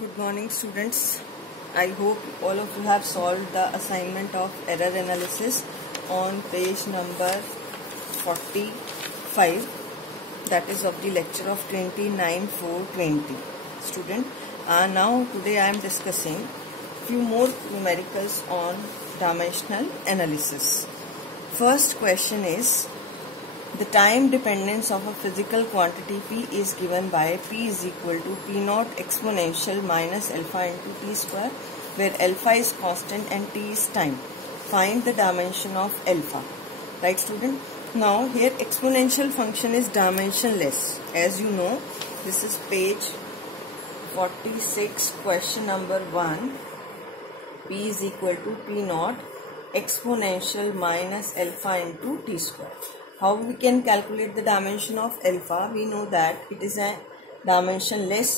Good morning, students. I hope all of you have solved the assignment of error analysis on page number 45, that is of the lecture of 29/4/20. Student, now today I am discussing few more numericals on dimensional analysis. First question is, the time dependence of a physical quantity P is given by P is equal to P naught exponential minus alpha into T square, where alpha is constant and T is time. Find the dimension of alpha. Right, student? Now here exponential function is dimensionless. As you know, this is page 46, question number 1. P is equal to P naught exponential minus alpha into T square. How we can calculate the dimension of alpha? We know that it is a dimensionless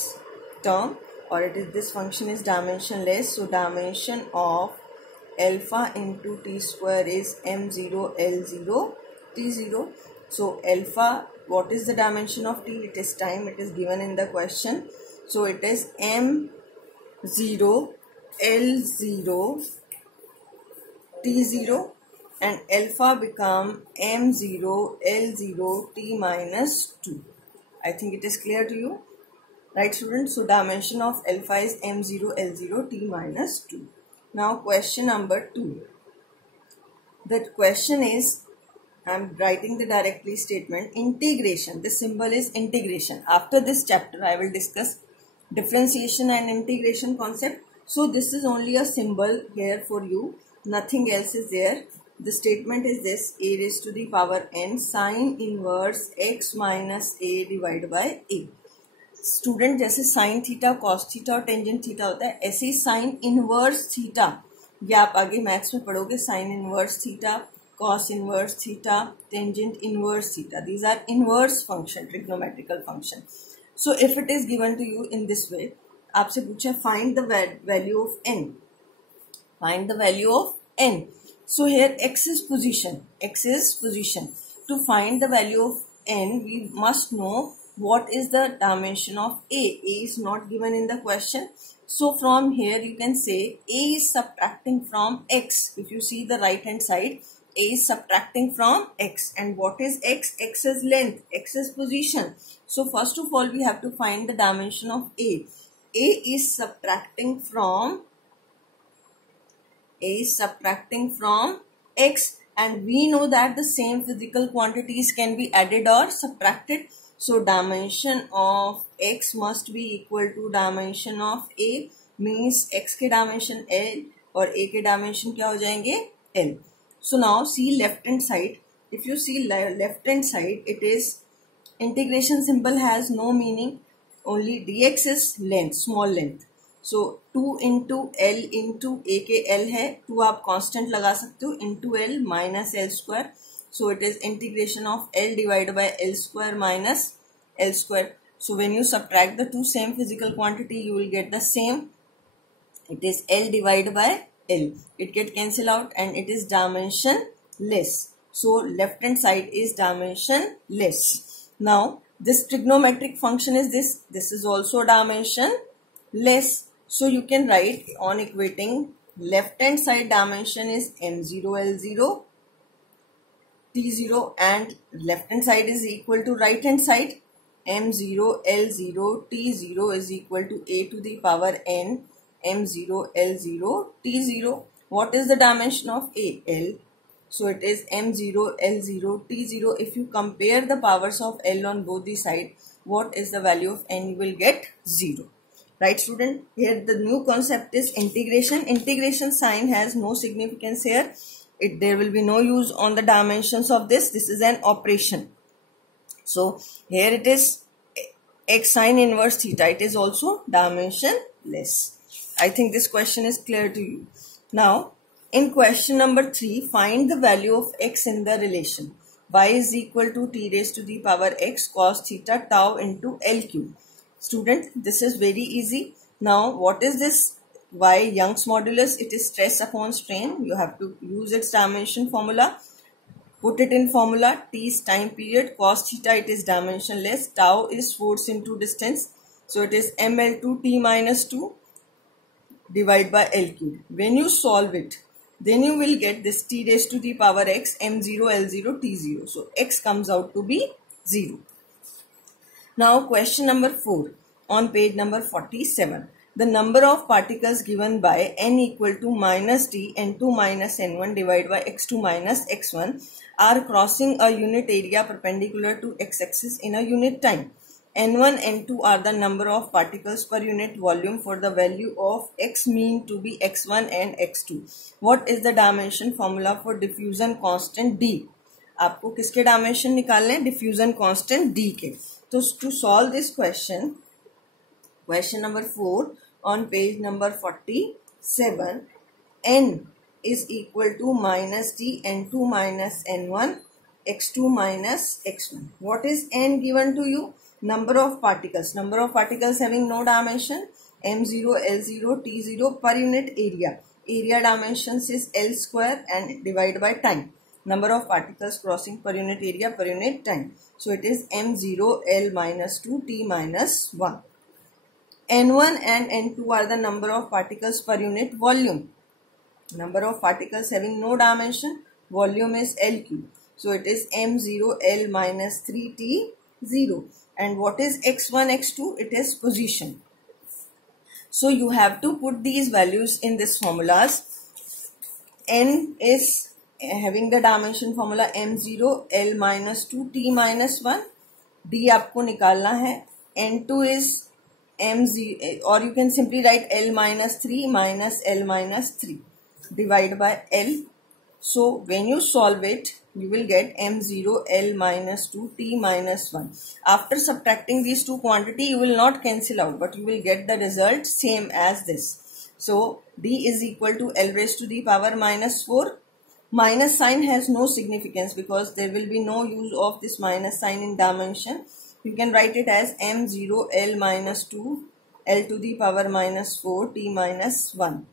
term, or this function is dimensionless. So dimension of alpha into T square is m0 l0 t0. So alpha, what is the dimension of T? It is time. It is given in the question. So it is m0 l0 t0. And alpha become m0 l0 t minus 2. I think it is clear to you, right, students? So dimension of alpha is m0 l0 t minus 2. Now question number 2. The question is, I am writing the directly statement, integration. The symbol is integration. After this chapter I will discuss differentiation and integration concept. So this is only a symbol here for you, nothing else is there. The statement is this: a raised to the power n sin inverse x minus a divided by a. Student, जैसे sine theta, cos theta और tangent theta होता है, ऐसे ही sign inverse theta, ये आप आगे maths में पढ़ोगे, sine inverse theta, cos inverse theta, tangent inverse theta, these are inverse function, trigonometrical function. So if it is given to you in this way, आपसे पूछा find the value of N, find the value of N. So here x is position. X is position. To find the value of n, we must know what is the dimension of a. A is not given in the question. So from here you can say a is subtracting from x. If you see the right hand side, a is subtracting from x. And what is x? X is length. X is position. So first of all we have to find the dimension of a. A is subtracting from x, and we know that the same physical quantities can be added or subtracted. So dimension of x must be equal to dimension of a, means x के dimension l और a के dimension क्या हो जाएंगे? l. So now see left hand side. If you see left hand side, it is integration symbol has no meaning. Only dx is length, small length. So 2 into L into A K L है, 2 आप constant लगा सकते हो, into L minus L square. So it is integration of L divide by L square minus L square. So when you subtract the two same physical quantity you will get the same. It is L divide by L, it get cancel out and it is dimensionless. So left hand side is dimension less. Now this trigonometric function is this is also dimension less. So you can write on equating left hand side dimension is m0 l0 t0 and left hand side is equal to right hand side. m0 l0 t0 is equal to a to the power n m0 l0 t0. What is the dimension of a? L. So it is m0 l0 t0. If you compare the powers of l on both the side, what is the value of n? You will get 0. Right, student? Here the new concept is integration. Integration sign has no significance here. There will be no use on the dimensions of this. This is an operation. So here it is x sin inverse theta. It is also dimensionless. I think this question is clear to you. Now in question number 3, find the value of x in the relation y is equal to t raised to the power x cos theta tau into l cube. Student, this is very easy. Now what is this y? Young's modulus. It is stress upon strain. You have to use its dimension formula. Put it in formula. T is time period. Cos theta, it is dimensionless. Tau is force into distance. So it is mL2T minus 2 divided by L cube. When you solve it, then you will get this T raised to the power x m0 L0 T0. So x comes out to be 0. Now question number 4 on page number 47. The number of particles given by n equal to minus t n2 minus n1 divided by x2 minus x1 are crossing a unit area perpendicular to x-axis in a unit time. N1, N2 are the number of particles per unit volume for the value of x mean to be x1 and x2. What is the dimension formula for diffusion constant D? आपको किसके dimension निकालने हैं? Diffusion constant D के. तो to solve this question, question number 4 on page number 47, n is equal to minus t n2 minus n1 x2 minus x1. What is n given to you? Number of particles having no dimension, m0 l0 t0 per unit area dimensions is l square and divided by time, number of particles crossing per unit area per unit time. So it is m0 l minus 2 t minus 1. n1 and n2 are the number of particles per unit volume. Number of particles having no dimension, volume is L cube. So it is m0 L minus 3t 0. And what is x1, x2? It is position. So you have to put these values in this formulas. N is having the dimension formula m0 L minus 2 t minus 1. D आपको निकालना है. N2 is m0, or you can simply write L minus 3 minus L minus 3 divided by L. So when you solve it, you will get m0 L minus 2 t minus 1. After subtracting these two quantity, you will not cancel out, but you will get the result same as this. So D is equal to L raised to the power minus 4. Minus sign has no significance because there will be no use of this minus sign in dimension. You can write it as m0 L minus 2 L to the power minus 4 t minus 1.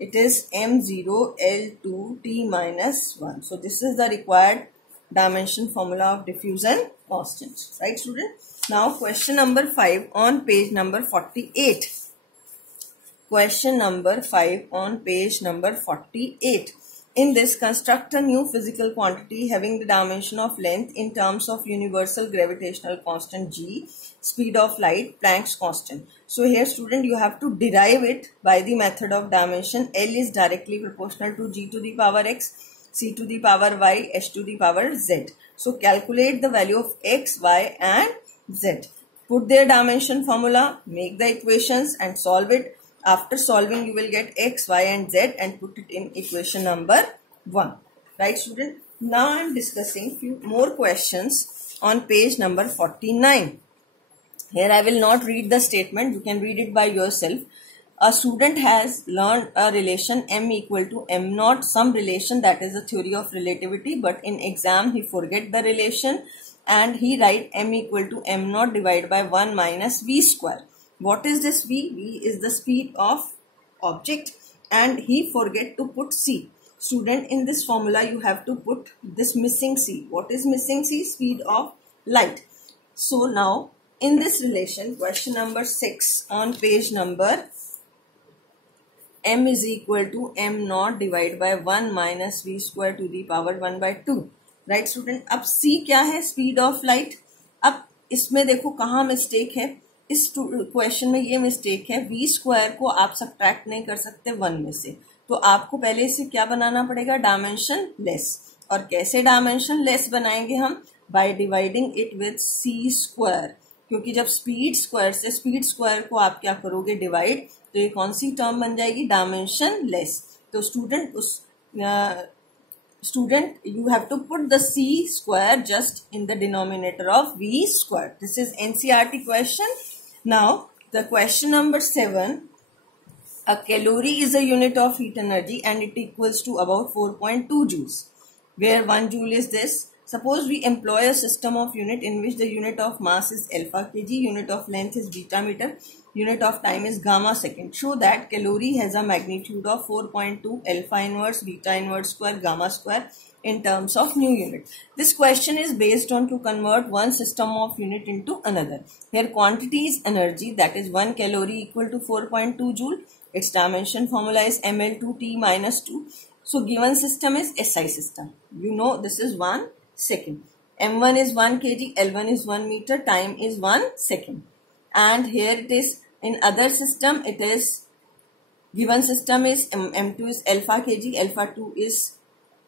It is m0 L2 t minus 1. So this is the required dimension formula of diffusion constant. Right, student? Now question number 5 on page number 48. Question number 5 on page number 48. In this, construct a new physical quantity having the dimension of length in terms of universal gravitational constant g, speed of light, Planck's constant. So here, student, you have to derive it by the method of dimension. L is directly proportional to g to the power x, c to the power y, h to the power z. So calculate the value of x, y and z. Put their dimension formula, make the equations and solve it. After solving, you will get x, y and z and put it in equation number 1. Right, student? Now I am discussing few more questions on page number 49. Here I will not read the statement. You can read it by yourself. A student has learned a relation m equal to m naught, some relation that is a theory of relativity, but in exam he forget the relation and he write m equal to m naught divided by 1 minus v square. What is this v? V is the speed of object and he forget to put c. Student, in this formula you have to put this missing c. What is missing c? Speed of light. So now in this relation, question number 6 on page number, m is equal to m naught divided by 1 minus v square to the power 1 by 2. Right, student? अब c क्या है? Speed of light. अब इसमें देखो कहाँ mistake है. इस question में ये मिस्टेक है, v स्क्वायर को आप सब्ट्रैक्ट नहीं कर सकते 1 में से, तो आपको पहले से क्या बनाना पड़ेगा? Dimension less. और कैसे डायमेंशन लेस बनाएंगे हम? By dividing it with c square. क्योंकि जब स्पीड स्क्वायर से स्पीड स्क्वायर को आप क्या करोगे? डिवाइड, तो ये कौन सी टर्म बन जाएगी? Dimension less. तो student, you have to put the c square just in the denominator of v square. This is NCERT question. Now, the question number 7. A calorie is a unit of heat energy and it equals to about 4.2 joules, where 1 joule is this. Suppose we employ a system of unit in which the unit of mass is alpha kg, unit of length is beta meter, unit of time is gamma second. Show that calorie has a magnitude of 4.2 alpha inverse, beta inverse square, gamma square in terms of new unit. This question is based on to convert one system of unit into another. Here quantity is energy, that is 1 calorie equal to 4.2 joule. Its dimension formula is ml2t minus 2. So given system is SI system. You know this is 1 second. M1 is 1 kg, L1 is 1 meter, time is 1 second. And here it is in other system, it is given system is M2 is alpha kg, alpha 2 is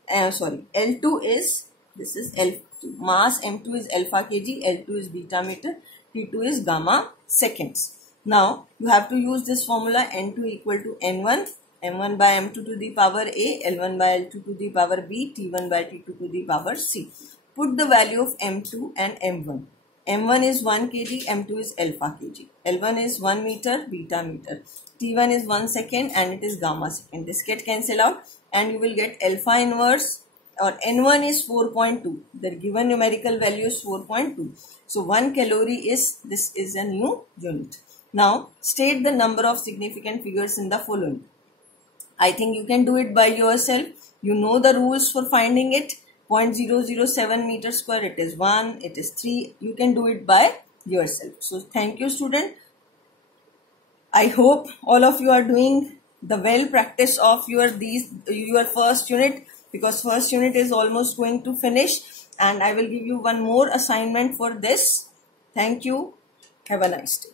L2 is, this is L2, mass M2 is alpha kg, L2 is beta meter, T2 is gamma seconds. Now you have to use this formula N2 equal to N1, M1 by M2 to the power A, L1 by L2 to the power B, T1 by T2 to the power C. Put the value of M2 and M1. M1 is 1 kg, M2 is alpha kg. L1 is 1 meter, beta meter. T1 is 1 second and it is gamma second. This get cancel out and you will get alpha inverse, or N1 is 4.2. The given numerical value is 4.2. So 1 calorie is, this is a new unit. Now state the number of significant figures in the following. I think you can do it by yourself. You know the rules for finding it. 0.007 meter square, it is 1, it is 3. You can do it by yourself. So thank you student. I hope all of you are doing the well practice of your first unit, because first unit is almost going to finish and I will give you one more assignment for this. Thank you. Have a nice day.